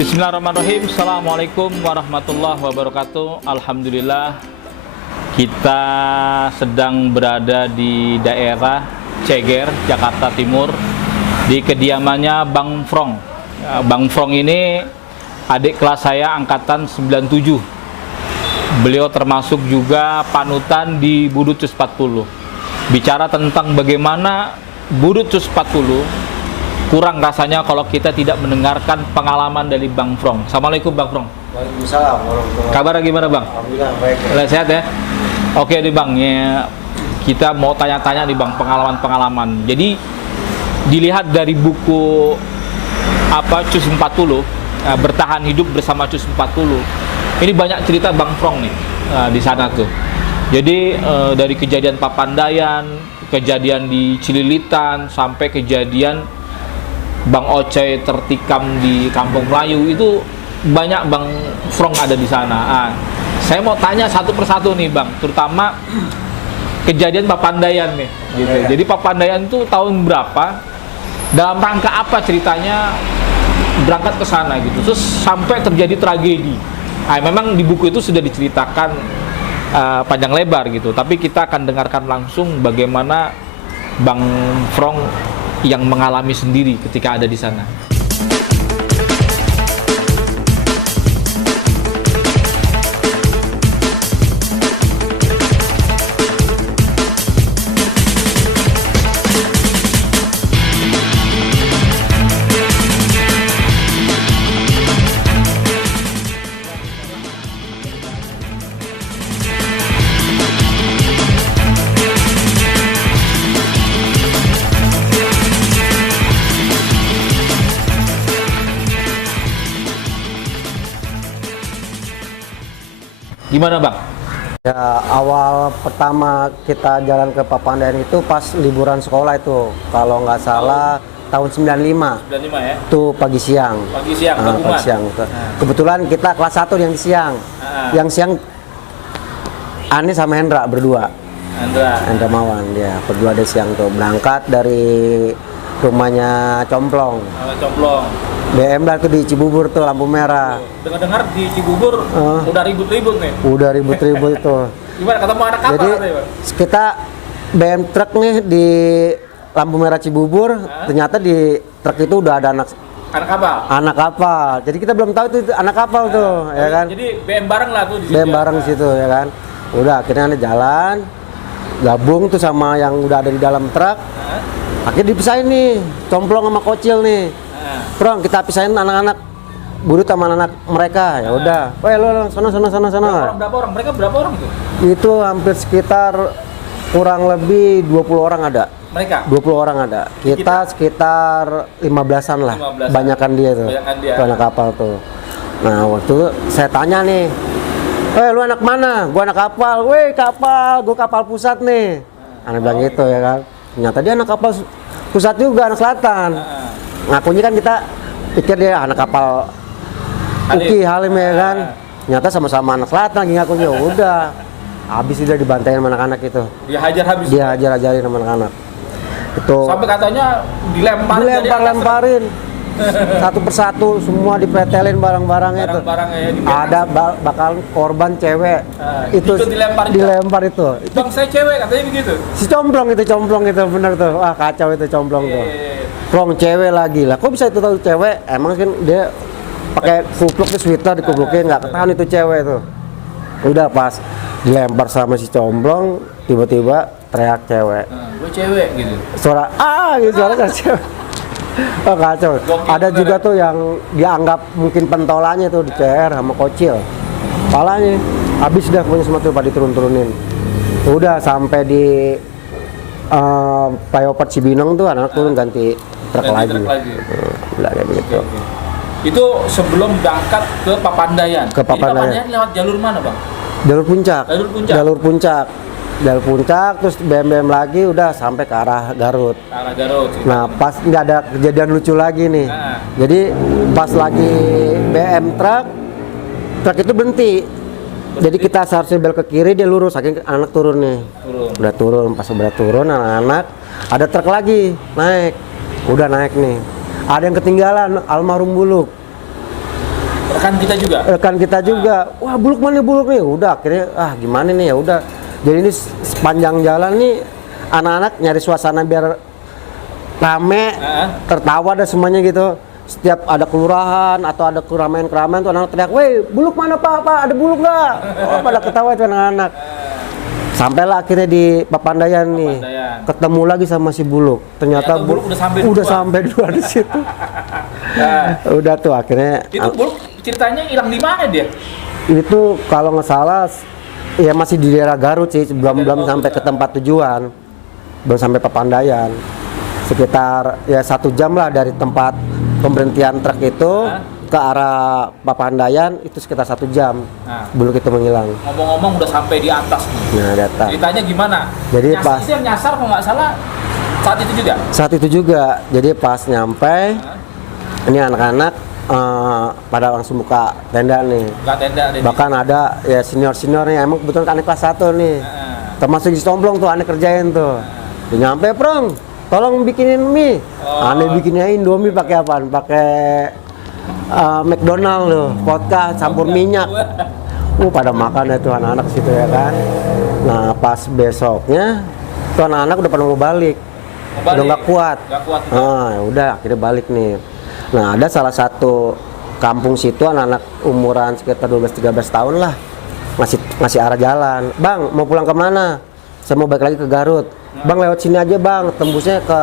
Bismillahirrahmanirrahim. Assalamualaikum warahmatullahi wabarakatuh. Alhamdulillah, kita sedang berada di daerah Ceger, Jakarta Timur, di kediamannya Bang Frong. Bang Frong ini adik kelas saya angkatan 97. Beliau termasuk juga panutan di Budut Cus 40. Bicara tentang bagaimana Budut Cus 40, kurang rasanya kalau kita tidak mendengarkan pengalaman dari Bang Frong. Assalamualaikum Bang Frong. Waalaikumsalam warahmatullahi. Kabarnya gimana Bang? Alhamdulillah baik. Sehat ya? Oke nih Bang, ya, kita mau tanya-tanya nih Bang, pengalaman-pengalaman. Jadi dilihat dari buku Cus 40, bertahan hidup bersama Cus 40. Ini banyak cerita Bang Frong nih di sana tuh. Jadi dari kejadian Papandayan, kejadian di Cililitan, sampai kejadian Bang Ocey tertikam di Kampung Melayu, itu banyak Bang Frong ada di sana. Saya mau tanya satu persatu nih Bang, terutama kejadian Papandayan nih. Gitu. Jadi Papandayan itu tahun berapa? Dalam rangka apa ceritanya berangkat ke sana gitu? Terus sampai terjadi tragedi. Memang di buku itu sudah diceritakan panjang lebar gitu, tapi kita akan dengarkan langsung bagaimana Bang Frong yang mengalami sendiri ketika ada di sana. Gimana Bang? Ya, awal pertama kita jalan ke Papandayan itu pas liburan sekolah itu. Kalau nggak salah tahun 95. 95 ya? Itu pagi siang. Pagi siang, Pagi siang. Kebetulan kita kelas 1 yang di siang. Yang siang Ani sama Hendra berdua. Hendra Mawan, dia berdua di siang tuh. Berangkat dari rumahnya Complong. BM lah tuh di Cibubur tuh, lampu merah. Dengar-dengar di Cibubur udah ribut-ribut nih. Udah ribut-ribut tuh. Gimana ketemu anak kapal? Jadi kita BM truk nih di lampu merah Cibubur, ternyata di truk itu udah ada anak kapal. Anak kapal. Jadi kita belum tahu itu anak kapal tuh, ya kan? Jadi BM bareng lah tuh di situ. BM bareng di situ, ya kan? Udah akhirnya ada jalan, gabung tuh sama yang udah ada di dalam truk. Akhirnya dipisahin nih, Complong sama Kocil nih. Frong, kita pisahin anak-anak Budut sama anak mereka. Ya udah. Woi, lo sana. Berapa orang? Mereka berapa orang itu? Itu hampir sekitar kurang lebih 20 orang ada. Mereka? 20 orang ada. Kita sekitar 15-an lah. 15-an. Banyakan dia tuh. Tuh anak kapal tuh. Nah, waktu itu saya tanya nih, lu anak mana? Gua anak kapal. Weh, kapal. Gua kapal pusat nih. Anak bilang gitu ya kan. Ternyata dia anak kapal pusat juga, anak selatan. Ngakunya kan kita pikir dia anak kapal Uki Halim ya kan. Ternyata sama-sama anak selatan lagi ngakunya. Udah. Habis dia dibantayin sama anak-anak itu. Dia hajar habis. Dia hajar-hajarin sama anak-anak. Itu sampai katanya dilempar-lemparin. Satu persatu semua dipretelin barang-barangnya itu. Ada bakal korban cewek. Itu dilempar itu. Bang, saya cewek katanya begitu. Si Complong itu bener tuh. Wah, kacau itu Complong tuh. Frong cewek lagi lah. Kok bisa itu tahu cewek? Emang kan dia pakai kupluk tuh, sweater dikuplukin, nggak ketahuan itu cewek tuh. Udah pas dilempar sama si Complong, tiba-tiba teriak cewek. Gue cewek gitu. Suara gitu, suara cewek. Oh, kacau. Ada juga tuh yang dianggap mungkin pentolannya tuh di CR sama Kocil. Palanya habis dah punya semua tuh pada diturun-turunin. Udah sampai di flyover Cibinong tuh anak turun ganti truk lagi. Udah kayak begitu. Itu sebelum berangkat ke Papandayan. Ke Papandayan. Lewat jalur mana Bang? Jalur puncak. Jalur puncak, terus BM lagi udah sampai ke arah Garut. Nah, pas nggak ada kejadian lucu lagi nih. Jadi pas lagi BM truk itu berhenti. Jadi kita seharusnya belok ke kiri, dia lurus, akhirnya anak turun nih. Udah turun, pas udah turun anak-anak, ada truk lagi naik. Udah naik nih. Ada yang ketinggalan, almarhum Buluk. Rekan kita juga. Wah, buluk mana buluk nih. Udah akhirnya gimana nih, ya udah. Jadi ini sepanjang jalan nih anak-anak nyari suasana biar rame, tertawa dan semuanya gitu. Setiap ada kelurahan atau ada keramaian-keramaian tuh anak teriak, "Weh, buluk mana Pak? Ada buluk nggak?" Oh, pada ketawa itu anak-anak. Sampailah akhirnya di Papandayan nih, ketemu lagi sama si buluk. Ternyata buluk udah sampai dua di situ. Udah tuh akhirnya. Itu buluk ceritanya hilang di mana dia? Itu kalau nggak salah ya masih di daerah Garut sih, belum sampai ke tempat tujuan, belum sampai Papandayan. Sekitar ya 1 jam lah dari tempat pemberhentian truk itu ke arah Papandayan, itu sekitar 1 jam. Buluk itu menghilang. Ngomong-ngomong udah sampai di atas nih. Nah, datang. Ceritanya gimana? Jadi pas itu yang nyasar kalau nggak salah saat itu juga. Saat itu juga. Jadi pas nyampe, ini anak-anak pada langsung buka tenda nih. Buka tenda. Bahkan ada ya senior nih, emang kebetulan anak kelas 1 nih. Termasuk di Somblong tuh anak kerjain tuh. Dia nyampe, "Prong, tolong bikinin mie." Aneh bikinnya Indomie pakai apaan? Pakai McDonald loh, vodka campur minyak. Pada makan itu anak-anak situ ya kan. Nah, pas besoknya tuh anak-anak udah pada mau balik. Udah nggak kuat. Ya udah akhirnya balik nih. Nah, ada salah satu kampung situ anak-anak umuran sekitar 12-13 tahun lah. Masih arah jalan. "Bang, mau pulang kemana?" "Saya mau balik lagi ke Garut." "Bang, lewat sini aja Bang, tembusnya ke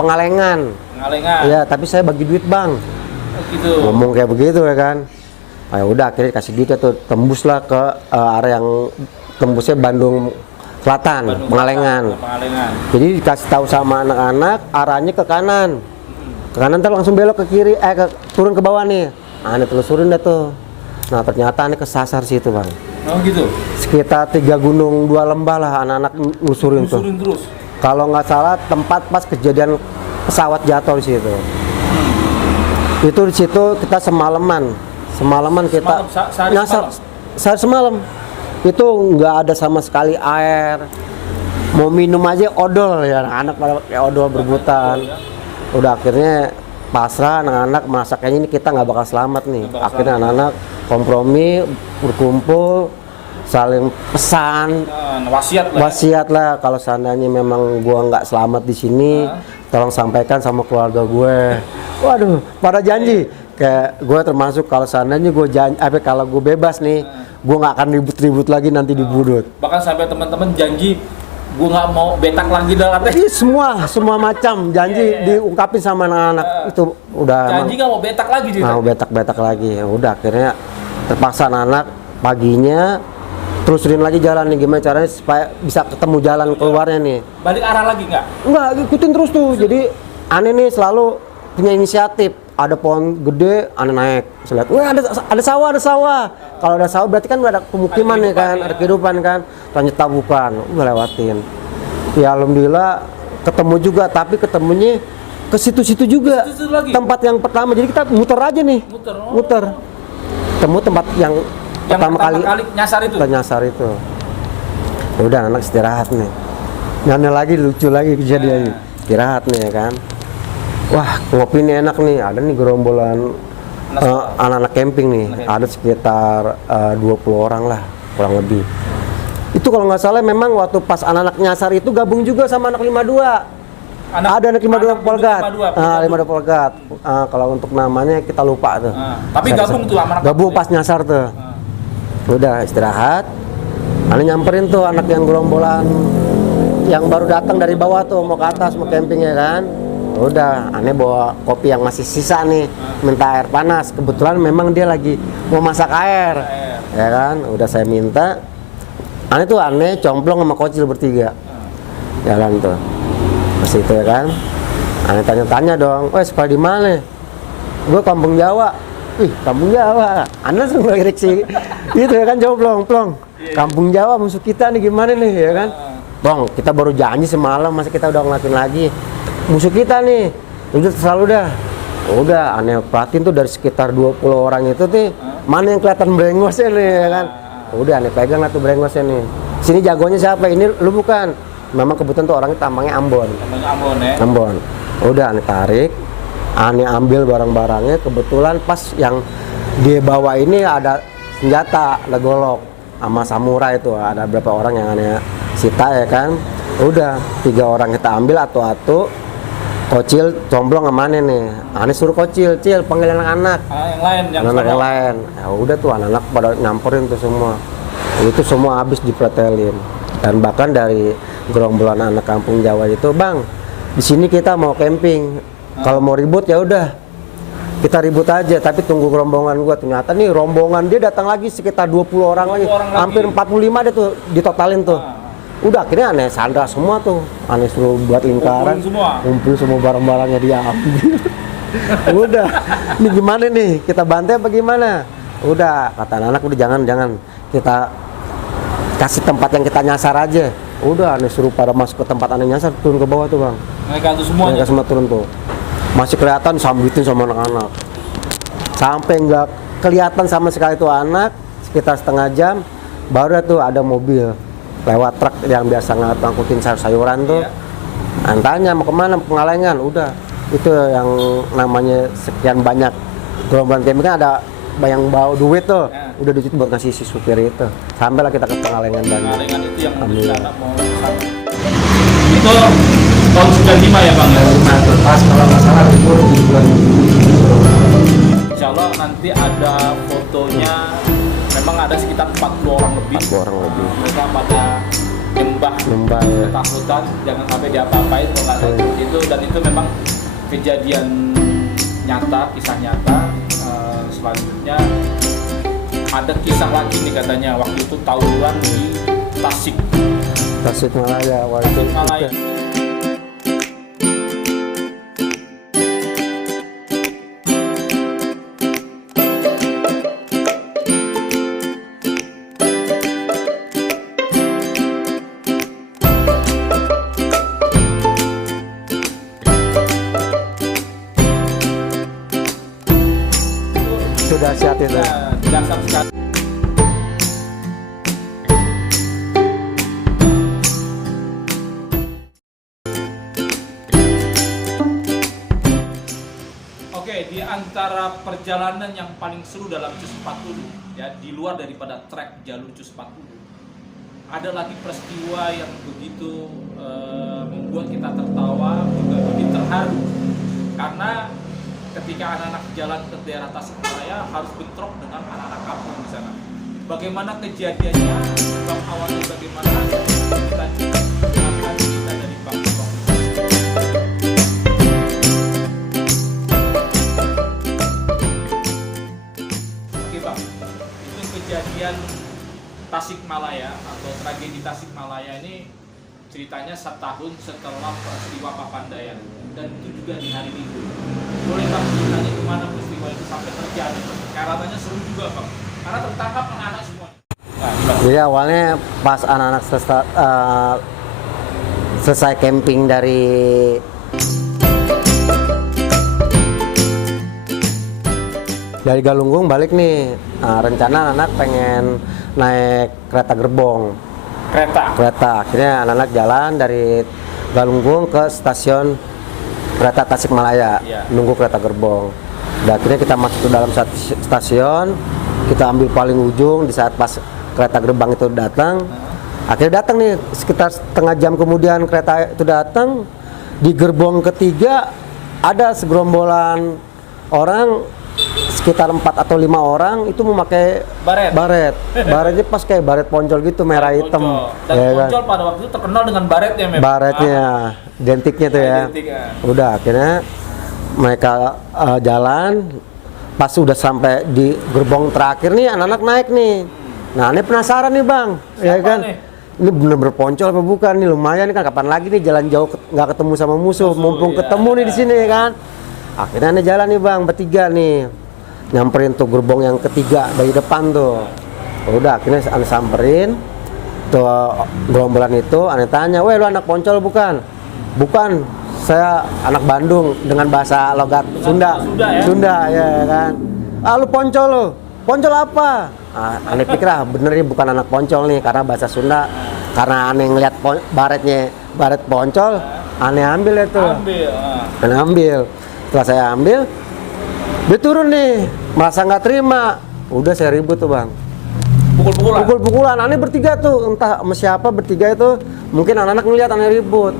Pengalengan." "Iya, tapi saya bagi duit Bang." Gitu. Ngomong kayak begitu ya kan. Ya udah akhirnya kasih duitnya tuh, tembuslah ke area yang tembusnya Bandung Selatan, Pengalengan. Jadi dikasih tahu sama anak-anak arahnya ke kanan. Ke kanan ntar langsung belok ke kiri, turun ke bawah nih. Nah, ini telusurin dah tuh. Nah, ternyata ini kesasar situ Bang. Oh gitu. Sekitar 3 gunung 2 lembah lah anak-anak nusurin tuh. Terus. Kalau nggak salah tempat pas kejadian pesawat jatuh di situ. Itu di situ kita semalaman kita sehari semalam. Itu nggak ada sama sekali air. Mau minum aja odol ya, anak-anak pada kayak odol berebutan. Udah akhirnya pasrah, anak-anak merasa kayaknya ini kita nggak bakal selamat nih. Akhirnya anak-anak kompromi, berkumpul, saling pesan, wasiat lah kalau seandainya memang gua nggak selamat di sini, tolong sampaikan sama keluarga gue. Waduh, pada janji. Kayak gue termasuk kalau seandainya gue janji, kalau gue bebas nih, gue nggak akan ribut-ribut lagi nanti di Budut. Bahkan sampai teman-teman janji, gue nggak mau betak lagi dalam arti. Semua macam janji diungkapin sama anak-anak itu udah. Janji nggak mau betak lagi juga. Mau betak lagi. Ya udah akhirnya terpaksa anak-anak paginya telusurin lagi jalan nih, gimana caranya supaya bisa ketemu jalan keluarnya nih. Balik arah lagi nggak? Nggak, ikutin terus tuh. Jadi aneh nih selalu punya inisiatif. Ada pohon gede, aneh naik. Saya lihat, wah ada sawah. Kalau ada sawah berarti kan ada pemukiman nih kan, ada kehidupan kan. Ternyata bukan, lewatin. Ya alhamdulillah ketemu juga, tapi ketemunya ke situ-situ juga. Tempat yang pertama, jadi kita muter aja nih. Muter. Temu tempat yang pertama kali nyasar itu. Udah anak istirahat nih. Nanya lagi lucu lagi kejadiannya. Istirahat nih ya kan. Wah, ngopi nih enak nih. Ada nih gerombolan anak-anak camping nih. Ada sekitar 20 orang lah kurang lebih. Itu kalau nggak salah memang waktu pas anak-anak nyasar itu gabung juga sama anak 52. Ada anak 52 Polgat. 52 Polgat. Kalau untuk namanya kita lupa tuh. Tapi gabung tuh sama anak. Gabung pas nyasar tuh. Udah istirahat. Aneh nyamperin tuh anak yang gerombolan yang baru datang dari bawah tuh mau ke atas mau camping ya kan. Udah aneh bawa kopi yang masih sisa nih, minta air panas. Kebetulan memang dia lagi mau masak air. Ya kan, udah saya minta. Aneh complong sama Kocil bertiga jalan tuh pas itu ya kan. Aneh tanya-tanya dong, sekolah di mana? Gue kampung Jawa. Ih, kampung Jawa. Aneh langsung lirik sih gitu ya kan, plong. Kampung Jawa musuh kita nih gimana nih ya kan. Bang, kita baru janji semalam, masa kita udah ngelakuin lagi musuh kita nih. Udah selalu dah. Udah aneh perhatiin tuh dari sekitar 20 orang itu tuh mana yang kelihatan brengosnya nih ya kan. Udah aneh pegang lah tuh brengosnya nih. Sini jagonya siapa? Ini lu bukan. Memang kebetulan tuh orangnya tampangnya Ambon. Ambon. Udah aneh tarik. Aneh ambil barang-barangnya, kebetulan pas yang Di bawah ini ada senjata, ada golok sama samurai itu, ada beberapa orang yang aneh sita ya kan. Udah 3 orang kita ambil atu-atu. Kocil comblong kemana nih? Aneh suruh Kocil, Cil panggil anak-anak. Yang lain, anak yang lain. Ya udah tuh anak-anak pada nyamperin tuh semua. Itu semua habis dipretelin. Dan bahkan dari gerombolan anak kampung Jawa itu, Bang, di sini kita mau camping. Kalau mau ribut ya udah. Kita ribut aja, tapi tunggu rombongan gua. Ternyata nih rombongan dia datang lagi sekitar 20 orang lagi. Hampir 45 dia tuh ditotalin tuh. Udah akhirnya aneh sandra semua tuh, aneh suruh buat lingkaran, kumpul semua barang-barangnya dia ambil. Udah, ini gimana nih, kita bantai apa gimana? Udah, kata anak udah jangan kita kasih tempat yang kita nyasar aja. Udah, aneh suruh pada masuk ke tempat aneh nyasar, turun ke bawah tuh bang. Mereka semua turun tuh, masih kelihatan sambutin sama anak-anak, sampai nggak kelihatan sama sekali tuh anak. Sekitar setengah jam, baru tuh ada mobil lewat truk yang biasa ngangkutin sayuran tuh. Tanya mau kemana, Pengalengan. Udah, itu yang namanya sekian banyak gerombolan camping kan ada yang bawa duit tuh. Udah di situ buat ngasih si supir itu. Sampailah kita ke Pengalengan dan Pengalengan itu yang rencana mau itu tahun 95 ya bang ya? Pas kalau nggak salah libur di bulan. Insya Allah nanti ada fotonya. Memang ada sekitar 40 orang lebih. Mereka pada nyembah ya. Ketakutan, jangan sampai diapa-apain itu. Dan itu memang kejadian nyata, kisah nyata. Selanjutnya ada kisah lagi nih katanya waktu itu tawuran di Tasikmalaya waktu itu. Dahsyat itu. Dahsyat sekali. Oke, di antara perjalanan yang paling seru dalam Cus 40 ya, di luar daripada trek jalur Cus 40, ada lagi peristiwa yang begitu membuat kita tertawa, juga begitu terharu karena ketika anak-anak jalan ke daerah Tasikmalaya harus bentrok dengan anak-anak kampung di sana. Bagaimana kejadiannya, sebab awalnya bagaimana, kita akan cerita dari Bang Bang. Oke Bang, itu kejadian Tasikmalaya atau tragedi Tasikmalaya ini ceritanya setahun setelah peristiwa Papandayan dan itu juga di hari Minggu. Boleh Bang ceritanya kemana peristiwa itu sampai terjadi? Karananya seru juga Bang, karena tertangkap anak-anak semua. Jadi awalnya pas anak-anak selesai camping dari Galunggung balik nih. Nah, rencana anak pengen naik kereta gerbong. Kereta. Akhirnya anak-anak jalan dari Galunggung ke stasiun kereta Tasikmalaya, nunggu kereta gerbong. Dan akhirnya kita masuk ke dalam stasiun, kita ambil paling ujung di saat pas kereta gerbang itu datang. Akhirnya datang nih sekitar setengah jam kemudian kereta itu datang. Di gerbong ketiga ada segerombolan orang sekitar 4 atau 5 orang itu memakai baret. Baretnya pas kayak baret poncol gitu, merah hitam. Dan ya, poncol kan? Pada waktu itu terkenal dengan baretnya memang. Baretnya, identiknya tuh ya. Udah akhirnya mereka jalan. Pas udah sampai di gerbong terakhir nih anak-anak naik nih. Nah ini penasaran nih bang, ya kan? Nih? Ini bener-bener poncol apa bukan? Nih lumayan nih kan, kapan lagi nih jalan jauh nggak ketemu sama musuh, mumpung ketemu nih di sini ya kan? Akhirnya nih jalan nih bang, bertiga nih, nyamperin tuh gerbong yang ketiga dari depan tuh. Udah akhirnya aneh samperin tuh gerombolan itu, aneh tanya, "Weh lu anak poncol bukan?" "Bukan, saya anak Bandung," dengan bahasa logat Sunda. Sunda ya kan. "Ah lu poncol lu. Poncol apa?" Aneh pikir bener nih bukan anak poncol nih karena bahasa Sunda. Karena aneh ngeliat baret poncol, aneh ambil itu. Aneh ambil. Setelah saya ambil, Dia turun nih, merasa nggak terima. Udah saya ribut tuh bang. Pukul-pukulan? Pukul-pukulan, aneh bertiga tuh, entah sama siapa bertiga itu. Mungkin anak-anak ngeliat aneh ribut.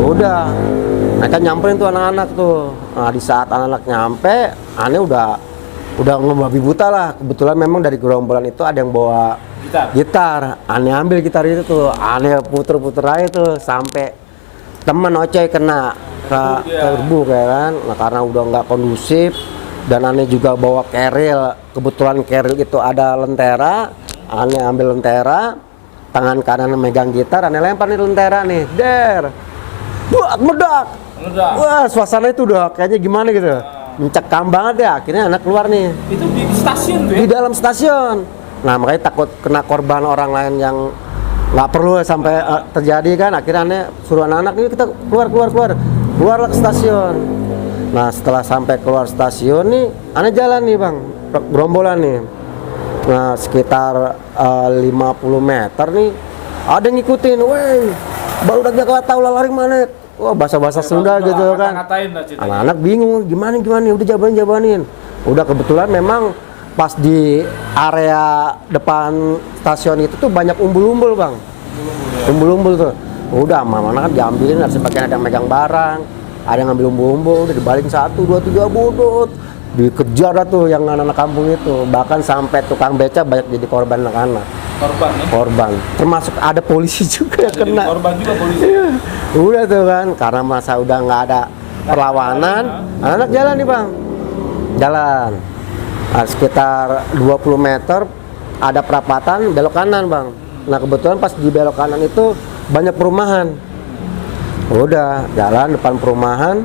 Udah, mereka nyamperin tuh anak-anak tuh. Nah di saat anak-anak nyampe, aneh udah ngebabi buta lah. Kebetulan memang dari gerombolan itu ada yang bawa gitar. Aneh ambil gitar itu tuh, aneh puter-puter aja tuh sampai temen Ocoy kena terbuk ya kan. Nah karena udah nggak kondusif dan aneh juga bawa keril. Kebetulan keril itu ada lentera. Aneh ambil lentera, tangan kanan megang gitar, aneh lempar nih lentera nih, der, buat meledak. Wah suasana itu udah kayaknya gimana gitu, mencekam banget ya. Akhirnya anak keluar nih. Itu di stasiun tuh ya? Di dalam stasiun. Nah makanya takut kena korban orang lain yang nggak perlu sampai terjadi kan. Akhirnya aneh suruh anak-anak nih kita keluarlah ke stasiun. Nah setelah sampai keluar stasiun nih, aneh jalan nih bang, gerombolan nih. Nah sekitar 50 meter nih ada yang ngikutin, weh baru udah gak tahu lari mana. Wah bahasa Sunda gitu kan. Anak-anak bingung gimana udah jabanin. Udah kebetulan memang pas di area depan stasiun itu tuh banyak umbul-umbul bang. Umbul-umbul tuh. Udah anak kan diambilin, sebagian ada yang megang barang, ada yang ngambil umbul-umbul, udah dibalik 1, 2, 3 bodot. Dikejar dah tuh yang anak-anak kampung itu, bahkan sampai tukang beca banyak jadi korban anak-anak. Korban, termasuk ada polisi juga yang kena. Korban juga polisi. Udah tuh kan, karena masa udah nggak ada perlawanan, anak-anak jalan nih bang, jalan. Nah, sekitar 20 meter ada perapatan belok kanan bang. Nah kebetulan pas di belok kanan itu banyak perumahan. Udah jalan depan perumahan.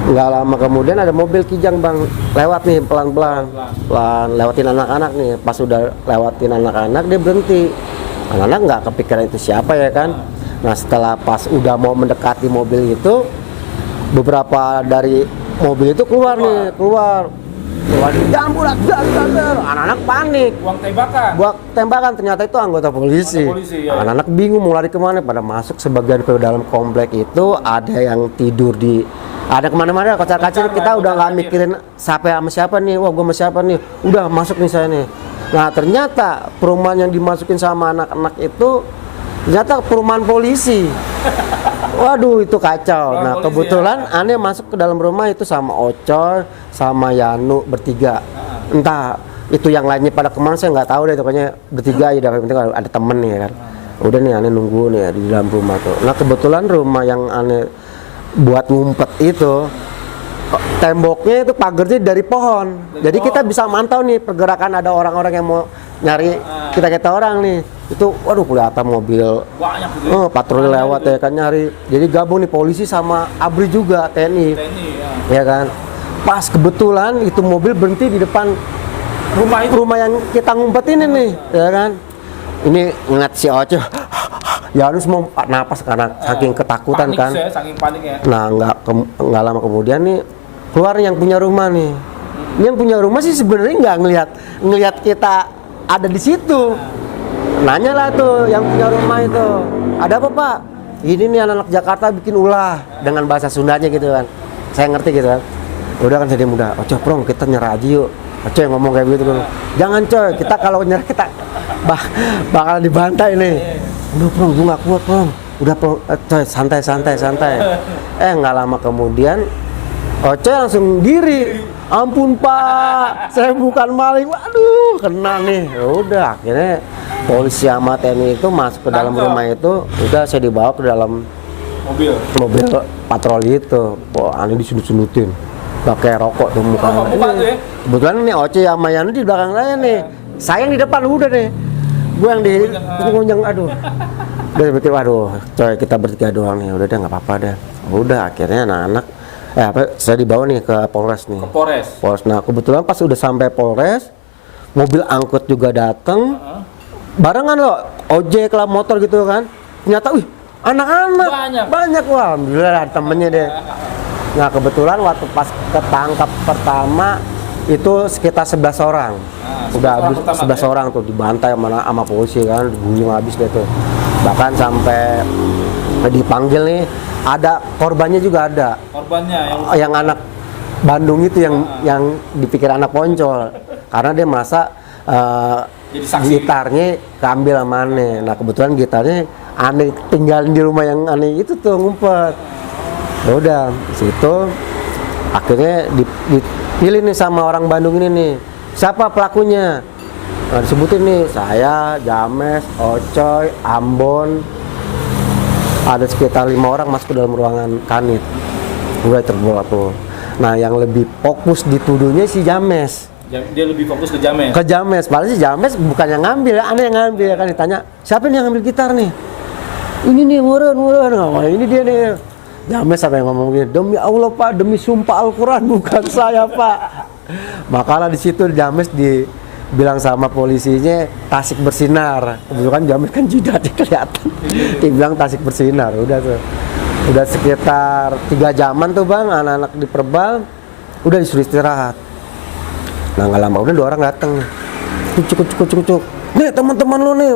Nggak lama kemudian ada mobil kijang bang lewat nih pelan-pelan lewatin anak-anak nih. Pas udah lewatin anak-anak dia berhenti. Anak-anak nggak kepikiran itu siapa ya kan. Nah setelah pas udah mau mendekati mobil itu, beberapa dari mobil itu keluar jangan bulat, anak-anak panik. Buat tembakan ternyata itu anggota polisi. Ya. Anak-anak bingung mau lari kemana. Pada masuk sebagian ke dalam komplek itu, ada yang tidur ada kemana-mana, kacar-kacir. Kita udah nggak mikirin siapa sama siapa nih. Wah gue sama siapa nih. Udah masuk nih saya nih. Nah ternyata perumahan yang dimasukin sama anak-anak itu ternyata perumahan polisi. Waduh itu kacau. Nah kebetulan aneh masuk ke dalam rumah itu sama Ocoy sama Yanu bertiga. Entah itu yang lainnya pada kemana saya nggak tahu deh. Pokoknya bertiga aja. Yang penting ada temen nih kan. Udah nih aneh nunggu nih di dalam rumah tuh. Nah kebetulan rumah yang aneh buat ngumpet itu temboknya itu pagarnya dari pohon. Jadi kita bisa mantau nih pergerakan ada orang-orang yang mau nyari kita orang nih. Itu waduh kelihatan mobil patroli lewat ya kan nyari. Jadi gabung nih polisi sama ABRI juga TNI ya kan. Pas kebetulan itu mobil berhenti di depan rumah yang kita ngumpetin ini ya kan. Ini ngeliat si Oce ya harus mau napas karena saking ketakutan kan. Saking paniknya. Nah nggak lama kemudian nih keluar yang punya rumah nih. Yang punya rumah sih sebenarnya nggak ngelihat kita ada di situ. Nanya lah tuh yang punya rumah itu, ada apa pak? Ini nih anak-anak Jakarta bikin ulah dengan bahasa Sundanya gitu kan. Saya ngerti gitu kan. Udah kan saya muda. Oce prong kita nyerah aja yuk. Oce ngomong kayak begitu kan. Jangan coy, kita kalau nyerah kita bakal dibantai nih. Udah prong, gue gak kuat prong. Udah prong, coy santai. Nggak lama kemudian Oce langsung diri. Ampun pak, saya bukan maling. Waduh, kena nih. Udah akhirnya polisi sama TNI itu masuk ke dalam rumah itu. Udah saya dibawa ke dalam mobil patroli itu. Wah, aneh disundut-sundutin. Pakai rokok tuh mukanya. Kebetulan ini Oce sama Yanu di belakang saya nih. Saya yang di depan udah nih. Gue yang di ngunjang aduh. Udah pikir waduh, coy kita bertiga doang nih. Udah deh nggak apa-apa deh. Udah akhirnya anak-anak saya dibawa nih ke Polres nih. Polres. Nah kebetulan pas udah sampai Polres, mobil angkut juga datang. Barengan loh, ojek lah motor gitu kan. Ternyata, wih anak-anak banyak wah, alhamdulillah ada temennya deh. Nah kebetulan waktu pas ketangkap pertama itu sekitar 11 orang. Udah habis 11 orang tuh dibantai sama polisi kan, diguyur habis deh tuh. Bahkan sampai dipanggil nih, ada korbannya juga ada. Korbannya yang anak Bandung itu yang dipikir anak Poncol, karena dia merasa Jadi saksi. gitarnya keambil sama aneh. Nah kebetulan gitarnya aneh tinggalin di rumah yang aneh itu tuh ngumpet. Ya udah situ akhirnya dipilih nih sama orang Bandung ini nih, siapa pelakunya. Nah, disebutin nih saya, James, Ocoy, Ambon, ada sekitar 5 orang masuk ke dalam ruangan kanit. Udah terbawa tuh. Nah yang lebih fokus dituduhnya si James. Dia lebih fokus ke James. Ke James, padahal si James bukan yang ngambil, aneh yang ngambil. Kan ditanya, siapa nih yang ngambil gitar nih? Ini nih, murun, oh, ini dia nih. James sampai ngomong gini, demi Allah Pak, demi sumpah Al-Quran bukan saya Pak. Makalah di situ James dibilang sama polisinya Tasik Bersinar. Kebetulan James kan jidatnya kelihatan. Dibilang Tasik Bersinar, udah tuh. Udah sekitar 3 jaman tuh bang, anak-anak di Perbal udah disuruh istirahat. Nah nggak lama udah 2 orang datang, cuk. Nih teman-teman lo nih,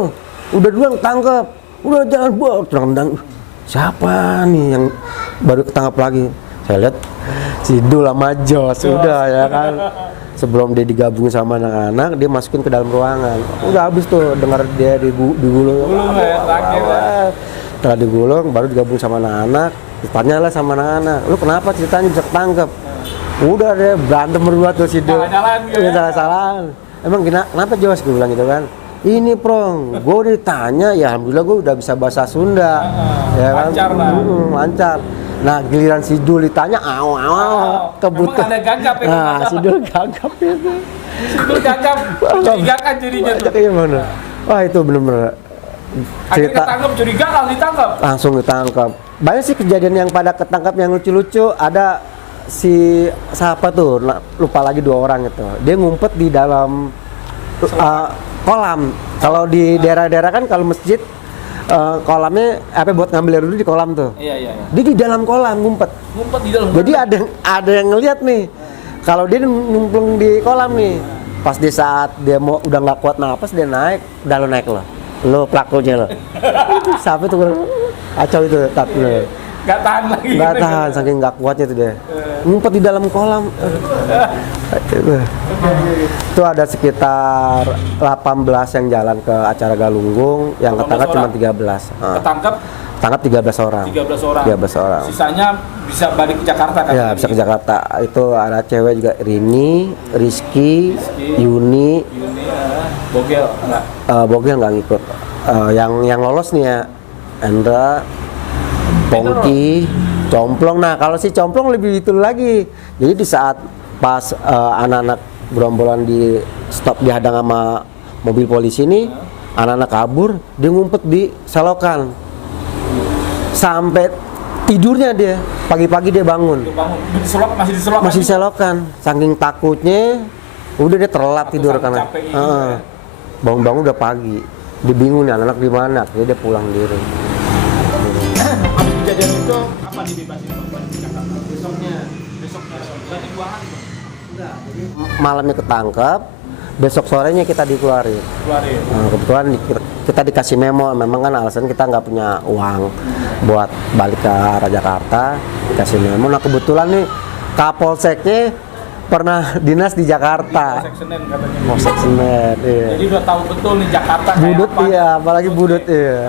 udah duluan tangkap, udah jangan buat terang-terang. Siapa nih yang baru ketangkap lagi? Saya lihat si Dul sama Jos, udah ya kan. Sebelum dia digabungin sama anak-anak, dia masukin ke dalam ruangan. Udah habis tuh dengar dia digulung. Setelah digulung, baru digabung sama anak-anak. Ditanyalah sama anak-anak, lu kenapa ceritanya bisa ketangkep? Udah deh berantem berdua tuh si Dul. Salah-salahan. Emang kenapa Jos? Gue bilang gitu kan. Ini Prong, gue ditanya ya alhamdulillah gue udah bisa bahasa Sunda. Ya kan? Lancar lah. Lancar. Nah giliran si Dul ditanya kebutuhan. Emang ada gagap ya? Nah si Dul gagap itu. Si Dul gagap, curigakan jadinya tuh. Gimana? Wah itu bener-bener Akhirnya ketangkep, curiga langsung ditangkap. langsung ditangkap. Banyak sih kejadian yang pada ketangkap yang lucu-lucu. Ada si siapa tuh lupa lagi 2 orang itu. Dia ngumpet di dalam kolam. Kalau di daerah-daerah kan kalau masjid kolamnya apa buat ngambil air dulu di kolam tuh. Iya. Dia di dalam kolam ngumpet. Ngumpet di dalam. Jadi ada yang ngelihat nih. Kalau dia nyemplung di kolam nih, pas di saat dia mau udah nggak kuat napas dia naik, udah lo naik lo pelakunya lo. Siapa tuh kacau itu tatnya. Gak tahan lagi. Nggak tahan saking nggak kuatnya tuh dia. Ngumpet di dalam kolam. Itu ada sekitar 18 yang jalan ke acara Galunggung, yang ketangkap cuma 13. Ketangkap Tangkap 13 orang. 13 orang. 13 orang. Sisanya bisa balik ke Jakarta kan? Ya, bisa ke Jakarta. Itu ada cewek juga, Rini, Rizky, Yuni. Bogel enggak? Bogel nggak ngikut. Yang lolos nih ya, Endra, Pongki, Complong. Nah, kalau si Complong lebih itu lagi. Jadi di saat pas anak-anak gerombolan di stop dihadang sama mobil polisi nih, anak-anak kabur, dia ngumpet di selokan. Sampai tidurnya dia, pagi-pagi dia bangun. Masih di selokan. Saking takutnya, udah dia terlelap tidur karena bangun-bangun udah pagi. Dia bingung nih anak-anak di mana, akhirnya dia pulang diri. Habis kejadian itu apa dibebasin di Jakarta? Besoknya udah dibuangan tuh. Enggak, jadi malamnya ketangkep, besok sorenya kita dikeluarin. Nah, kebetulan kita dikasih memo, memang kan alasan kita nggak punya uang buat balik ke Jakarta, dikasih memo. Nah kebetulan nih Kapolseknya pernah dinas di Jakarta. Polsek Senen katanya. Polsek Senen, iya. Jadi udah tahu betul nih Jakarta kayak Budut apa. iya, apalagi budut iya.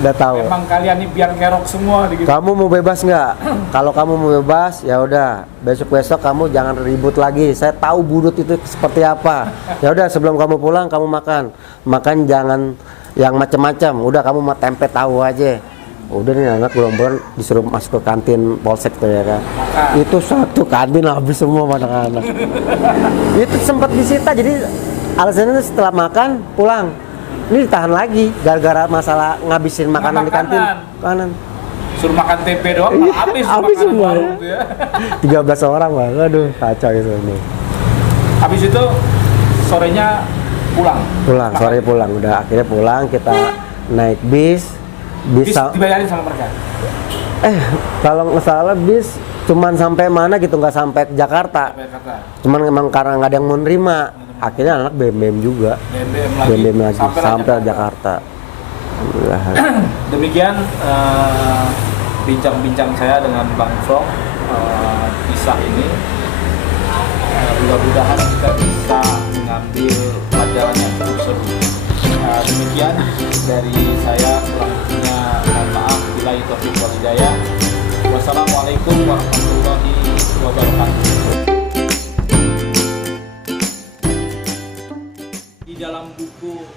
Udah tahu. Emang kalian nih biar ngerok semua gitu. Kamu mau bebas nggak? Kalau kamu mau bebas, ya udah. Besok-besok kamu jangan ribut lagi. Saya tahu budut itu seperti apa. Ya udah, sebelum kamu pulang kamu makan. Makan jangan yang macam-macam. Udah kamu mau tempe tahu aja. Udah nih anak bulan-bulan disuruh masuk ke kantin Polsek tuh ya kan. Itu satu kantin habis semua anak-anak. Itu sempat disita, jadi alasannya setelah makan pulang. Ini ditahan lagi gara-gara masalah ngabisin makanan di kantin. Kanan. Suruh makan tempe doang, habis semua ya. 13 orang bang, aduh kacau itu ini. Habis itu sorenya pulang. Sore pulang, udah akhirnya pulang, kita naik bis Bisa dibayarin sama mereka. Kalau nggak salah bis cuman sampai mana gitu, nggak sampai ke Jakarta. Cuman memang karena nggak ada yang mau nerima, akhirnya anak BM juga. BM lagi sampai Jakarta. Demikian bincang-bincang saya dengan Bang Frong kisah ini. mudah-mudahan kita bisa mengambil pelajaran yang cukup seru. Demikian dari saya, kurang lebihnya mohon maaf. Billahi taufiq wal hidayah. Wassalamualaikum warahmatullahi wabarakatuh. Di dalam buku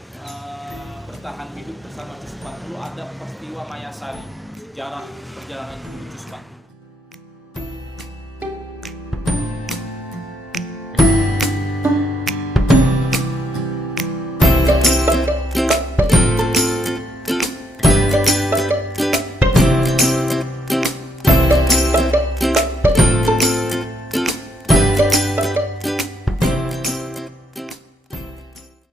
Bertahan Hidup Bersama Cus 40 ada peristiwa Mayasari, sejarah perjalanan hidup Cus 40.